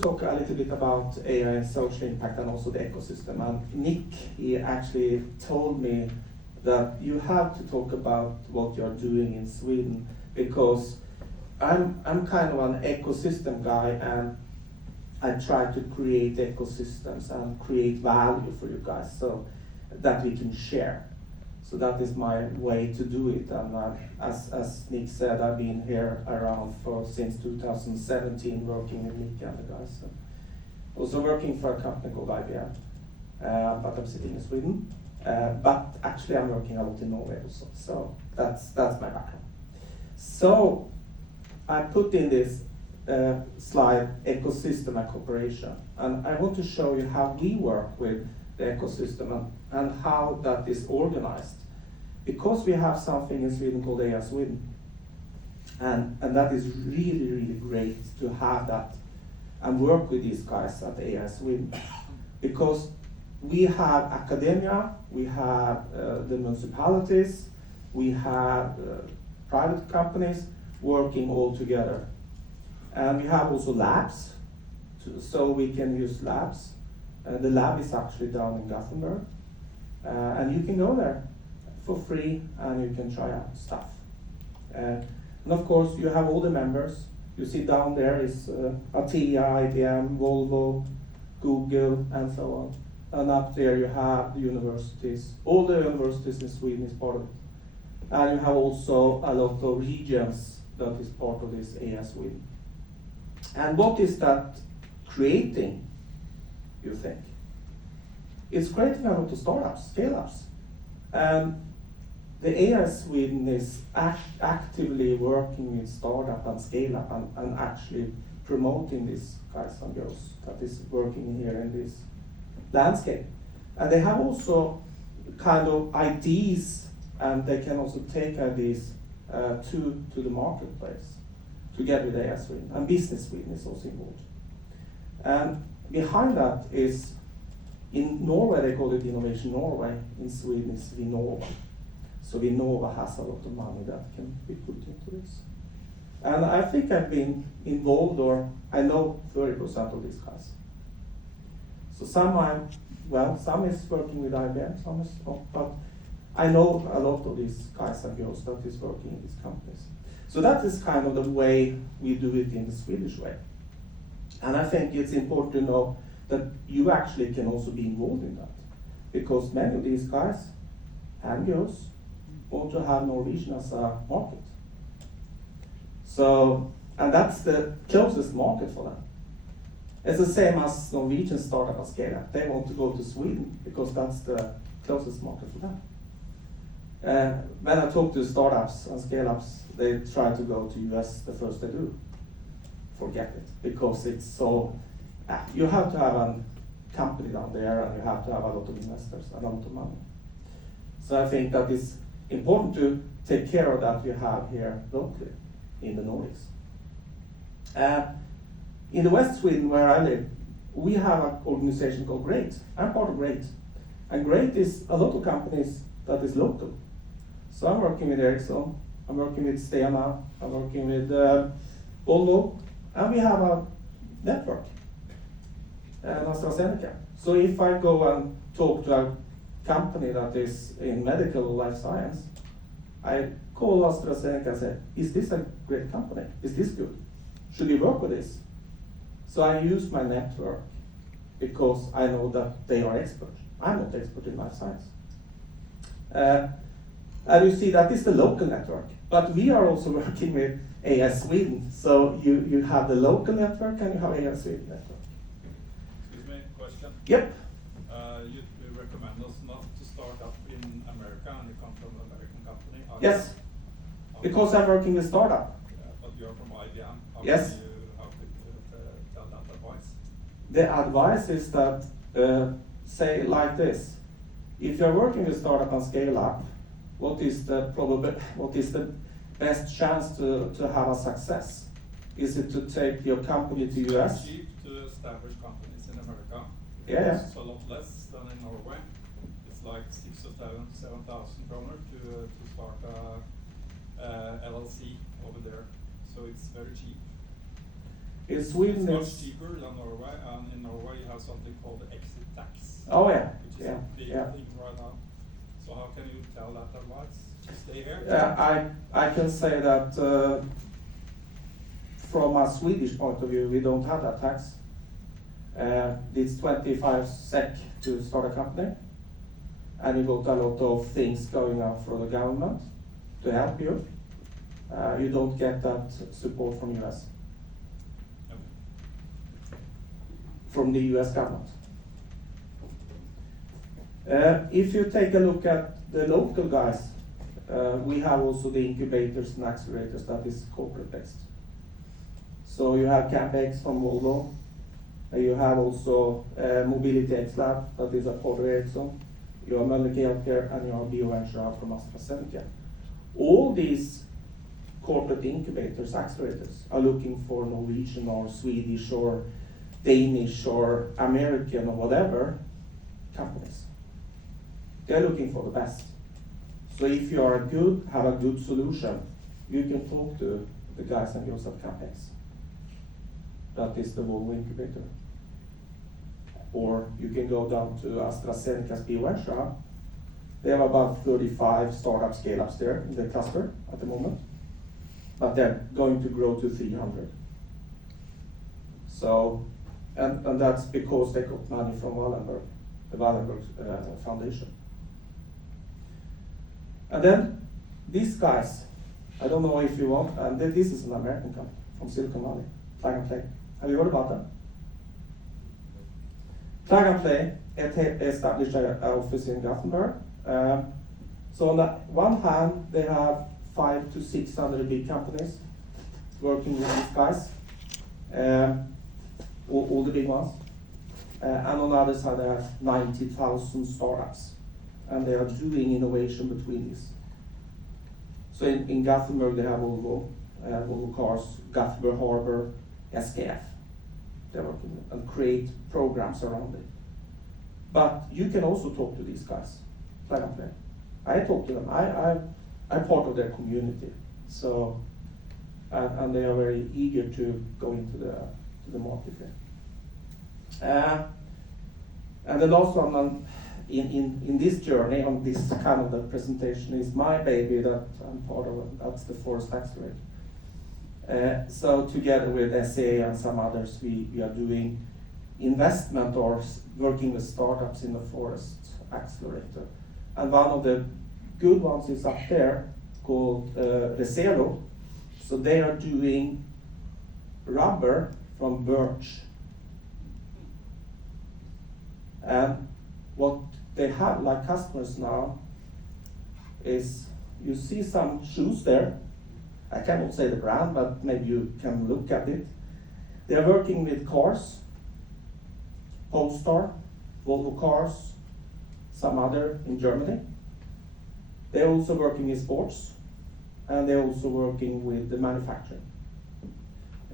talk a little bit about AI and social impact and also the ecosystem. And Nick, he actually told me that you have to talk about what you're doing in Sweden, because I'm kind of an ecosystem guy, and I try to create ecosystems and create value for you guys so that we can share. So that is my way to do it. And as Nick said, I've been here around since 2017 working with Nick and the guys. So also working for a company called IBM, but I'm sitting in Sweden. But actually I'm working a lot in Norway also. So that's my background. So I put in this slide ecosystem and cooperation. And I want to show you how we work with the ecosystem and how that is organized. Because we have something in Sweden called AI Sweden. And that is really, really great to have that and work with these guys at AI Sweden. Because we have academia, we have the municipalities, we have private companies working all together. And we have also labs, so we can use labs. The lab is actually down in Gothenburg. And you can go there for free and you can try out stuff. And of course you have all the members. You see down there is Atea, IBM, Volvo, Google, and so on. And up there you have the universities. All the universities in Sweden is part of it. And you have also a lot of regions that is part of this AI Sweden. And what is that creating, you think? It's creating a lot of startups, scale-ups. And the AI Sweden is actively working with startup and scale-up and actually promoting these guys and girls that is working here in this landscape. And they have also kind of ideas, and they can also take ideas to the marketplace together with AI Sweden. And Business Sweden is also involved. And behind that is, in Norway they call it Innovation Norway, in Sweden it's Vinnova. So Vinnova has a lot of money that can be put into this. And I think I've been involved, or I know 30% of these guys. So some is working with IBM, some is not, but I know a lot of these guys and girls that is working in these companies. So that is kind of the way we do it in the Swedish way. And I think it's important to know that you actually can also be involved in that, because many of these guys and girls want to have Norwegian as a market. So, and that's the closest market for them. It's the same as Norwegian startup and scale up. They want to go to Sweden because that's the closest market for them. When I talk to startups and scale-ups, they try to go to US the first they do. Forget it, because it's so, you have to have a company down there and you have to have a lot of investors and a lot of money. So I think that it's important to take care of that we have here locally in the Nordics. In the West Sweden where I live, we have an organization called GREAT. I'm part of GREAT. And GREAT is a lot of companies that is local. So I'm working with Ericsson, I'm working with Stena, I'm working with Volvo, and we have a network, AstraZeneca. So if I go and talk to a company that is in medical life science, I call AstraZeneca and say, is this a great company? Is this good? Should we work with this? So I use my network because I know that they are experts. I'm not expert in life science. And you see that is the local network. But we are also working with AI Sweden. So you have the local network and you have AI Sweden network. Excuse me, question? Yep. You recommend us not to start up in America and you come from an American company? Yes, because I'm working with startup. But you're from IBM. Yes. How could you tell that advice? The advice is that, say like this, if you're working with startup and scale up, what is the best chance to have a success? Is it to take your company to US? It's cheap to establish companies in America. Yeah. It's a lot less than in Norway. It's like 6,000 or 7,000 kroner to start a LLC over there. So it's very cheap. In Sweden, It's much it's cheaper than Norway, and in Norway you have something called the exit tax. oh yeah, Which is yeah, a big yeah. thing right now. So how can you tell that advice to stay here? I can say that from a Swedish point of view, we don't have that tax. It's 25 SEK to start a company, and you got a lot of things going out from the government to help you. You don't get that support from US, from the US government. If you take a look at the local guys, we have also the incubators and accelerators that is corporate based. So you have CampX from Volvo, you have also Mobility X Lab, that is a part of Ericsson, you have Mölnlycke Healthcare, and you have BioVenture from AstraZeneca. All these corporate incubators, accelerators, are looking for Norwegian or Swedish or Danish or American or whatever companies. They're looking for the best. So if you are good, have a good solution, you can talk to the guys and girls at CampX. That is the Volvo incubator. Or you can go down to AstraZeneca's BioVenture. They have about 35 startup scale-ups there in the cluster at the moment, but they're going to grow to 300. So, and that's because they got money from Wallenberg, the Wallenberg Foundation. And then these guys, I don't know if you want, and this is an American company from Silicon Valley, Plug and Play. Have you heard about them? Plug and Play established an office in Gothenburg. So on the one hand, they have 500 to 600 big companies working with these guys, all the big ones. And on the other side, they have 90,000 startups, and they are doing innovation between these. So in Gothenburg, they have Volvo Cars, Gothenburg Harbor, SKF. They're working with and create programs around it. But you can also talk to these guys, Plug and Play. I talk to them. I'm part of their community. So, and they are very eager to go into the market there. And the last one in this journey, on this kind of the presentation, is my baby that I'm part of. That's the Forest Accelerator. So together with SCA and some others, we are doing investment or working with startups in the Forest Accelerator. And one of the good ones is up there called Resero. So they are doing rubber from birch. And what they have like customers now is, you see some shoes there. I cannot say the brand, but maybe you can look at it. They are working with cars, Polestar, Volvo Cars, some other in Germany. They're also working in sports, and they're also working with the manufacturing.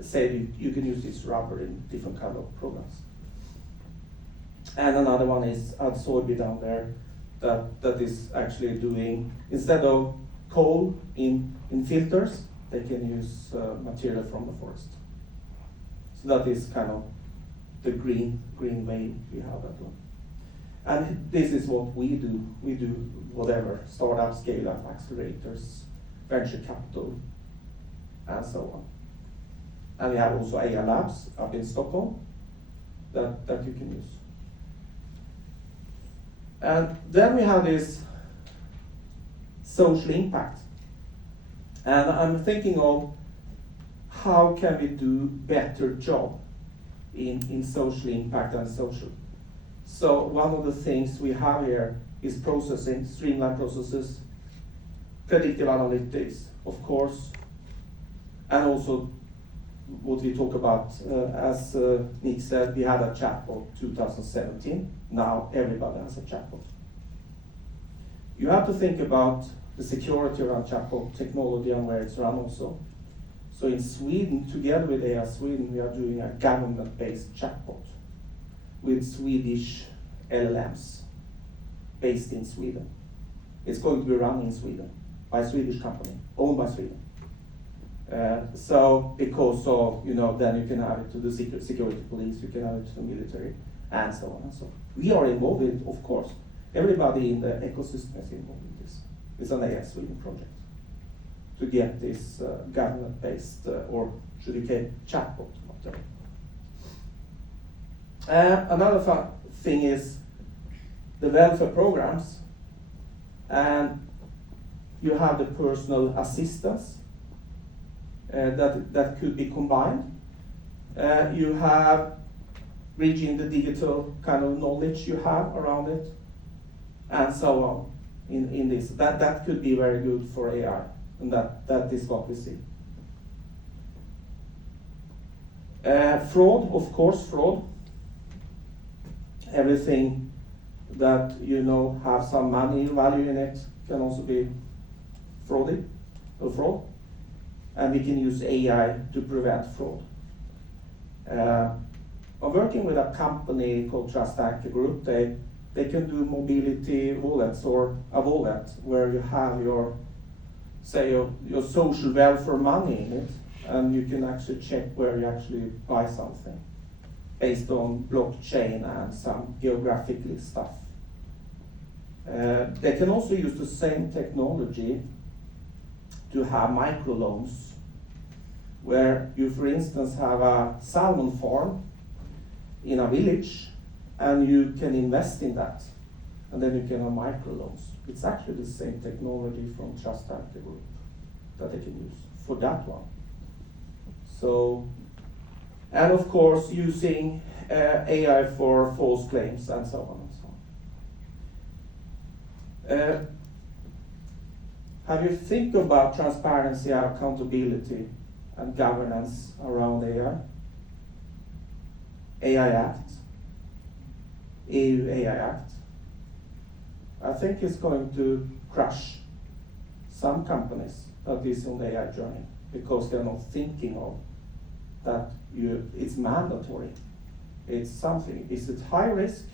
Say you can use this rubber in different kind of programs. And another one is Adsorbi down there that is actually doing, instead of coal in filters, they can use material from the forest. So that is kind of the green way we have that one. And this is what we do. We do whatever, startup, scale up, accelerators, venture capital, and so on. And we have also AI Labs up in Stockholm that you can use. And then we have this social impact. And I'm thinking of how can we do better job in social impact and social. So one of the things we have here is processing, streamlined processes, predictive analytics, of course, and also what we talk about, as Nick said, we had a chatbot 2017. Now everybody has a chatbot. You have to think about the security around chatbot technology and where it's run also. So in Sweden, together with AI Sweden, we are doing a government-based chatbot with Swedish LLMs based in Sweden. It's going to be run in Sweden by a Swedish company, owned by Sweden. So because of, then you can have it to the security police, you can have it to the military, and so on and so on. We are involved in, of course. Everybody in the ecosystem is involved in this. It's an AI Sweden project to get this government-based, or should we say chatbot, whatever. Another thing is the welfare programs, and you have the personal assistance that could be combined. You have bridging the digital kind of knowledge you have around it, and so on in this. That could be very good for AI, and that is what we see. Fraud, of course, fraud. Everything that have some money value in it can also be fraud, and we can use AI to prevent fraud. I'm working with a company called Trust Anchor Group. They can do mobility wallets, or a wallet where you have your social welfare money in it, and you can actually check where you actually buy something based on blockchain and some geographically stuff. They can also use the same technology to have microloans, where you, for instance, have a salmon farm in a village, and you can invest in that, and then you can have microloans. It's actually the same technology from Trust Anchor Group that they can use for that one. So, and of course, using AI for false claims and so on and so on. Have you think about transparency, accountability, and governance around AI? AI Act, EU AI Act. I think it's going to crush some companies that is on the AI journey, because they're not thinking of that it's mandatory. It's something. Is it high risk?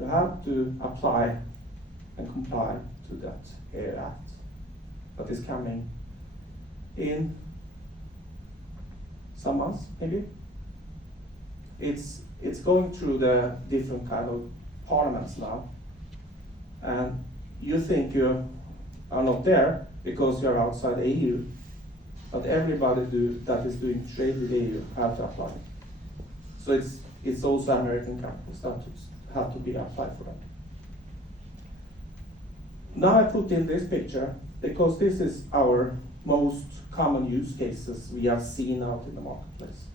You have to apply and comply to that AI Act that is coming in some months, maybe. It's going through the different kind of parliaments now, and you think you are not there because you're outside the EU, but everybody that is doing trade with the EU have to apply. So it's also American companies that have to be applied for that. Now I put in this picture because this is our most common use cases we have seen out in the marketplace.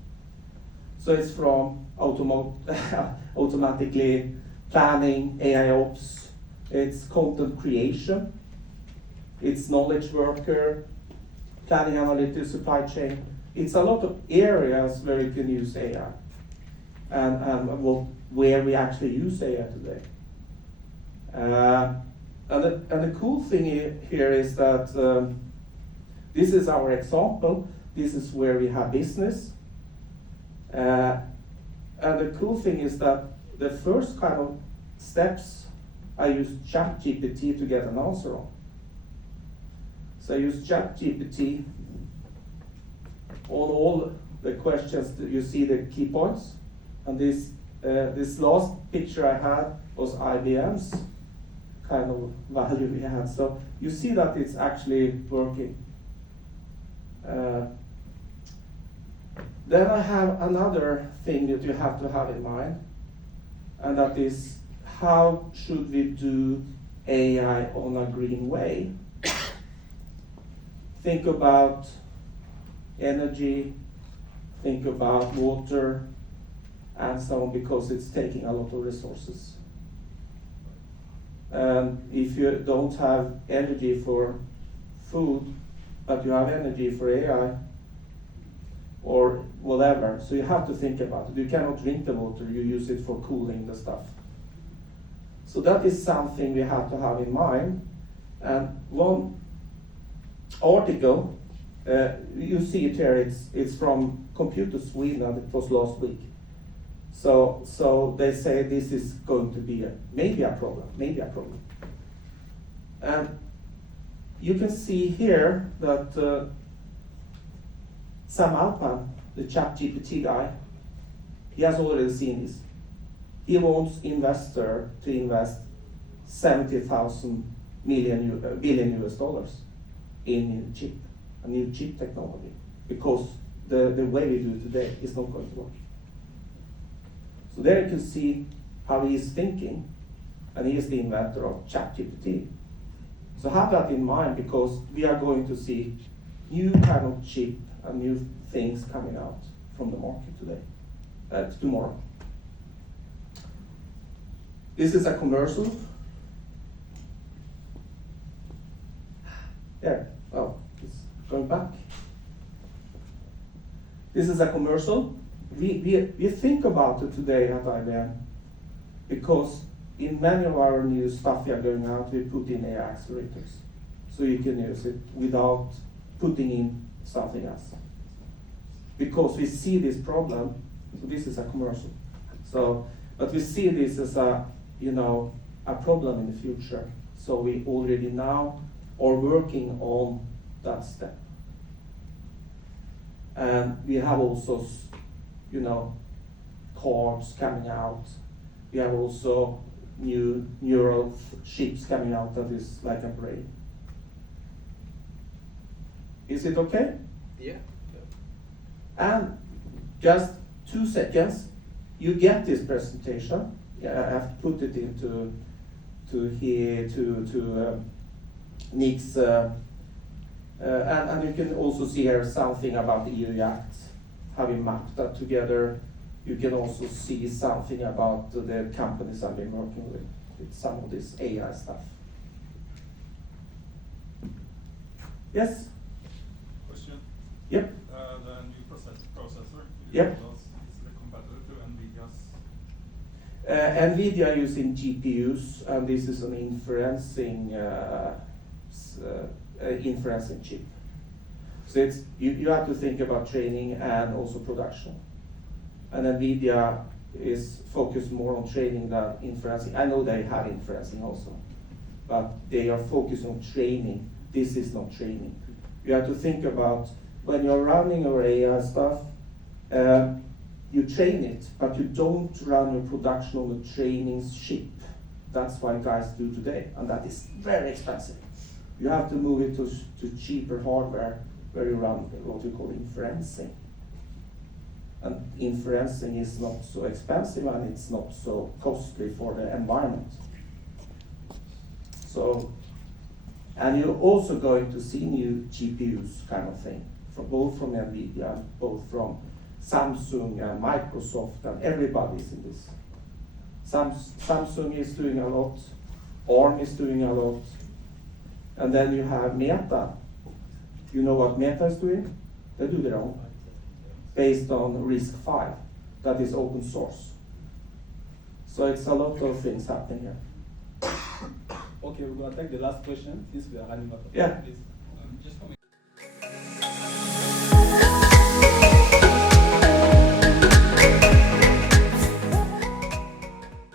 So it's from automatically planning, AI ops, it's content creation, it's knowledge worker, planning analytics, supply chain. It's a lot of areas where you can use AI, and where we actually use AI today. And the cool thing here is that this is our example. This is where we have business. And the cool thing is that the first kind of steps, I used ChatGPT to get an answer on. So I used ChatGPT on all the questions that you see the key points. And this last picture I had was IBM's kind of value we had. So you see that it's actually working. Then I have another thing that you have to have in mind, and that is, how should we do AI on a green way? Think about energy, think about water, and so on, because it's taking a lot of resources. If you don't have energy for food, but you have energy for AI, or whatever, so you have to think about it. You cannot drink the water, you use it for cooling the stuff. So that is something we have to have in mind. And one article, you see it here, it's from Computer Sweden, and it was last week. So they say this is going to be maybe a problem. And you can see here that Sam Altman, the ChatGPT guy, he has already seen this. He wants investor to invest 70,000 billion US dollars in a new chip technology, because the way we do it today is not going to work. So there you can see how he is thinking, and he is the inventor of ChatGPT. So have that in mind, because we are going to see new kind of chip and new things coming out from the market tomorrow. This is a commercial. Yeah, oh, it's going back. This is a commercial. We think about it today at IBM, because in many of our new stuff we are going out, we put in AI accelerators. So you can use it without putting in something else. Because we see this problem, so this is a commercial. So, but we see this as a problem in the future. So we already now are working on that step. And we have also, cards coming out. We have also new neural chips coming out that is like a brain. Is it okay? Yeah. And just 2 seconds, you get this presentation. Yeah, I have put it into here to Nick's, and you can also see here something about the EU Act, how we mapped that together. You can also see something about the companies I've been working with some of this AI stuff. Yes? Question? Yep. The new processor. Yep. Is it a competitor to NVIDIA's? NVIDIA using GPUs, and this is an inferencing chip. So it's, you have to think about training and also production. And NVIDIA is focused more on training than inferencing. I know they have inferencing also, but they are focused on training. This is not training. You have to think about when you're running your AI stuff, you train it, but you don't run your production on the training chip. That's what guys do today, and that is very expensive. You have to move it to cheaper hardware where you run what we call inferencing. And inferencing is not so expensive, and it's not so costly for the environment. So, and you're also going to see new GPUs kind of thing, both from NVIDIA, both from Samsung and Microsoft, and everybody's in this. Samsung is doing a lot, ARM is doing a lot, and then you have Meta. You know what Meta is doing? They do their own, based on RISC-V, that is open source. So it's a lot of things happening here. Okay, we're going to take the last question since we are running out of Yeah. time, please. Just coming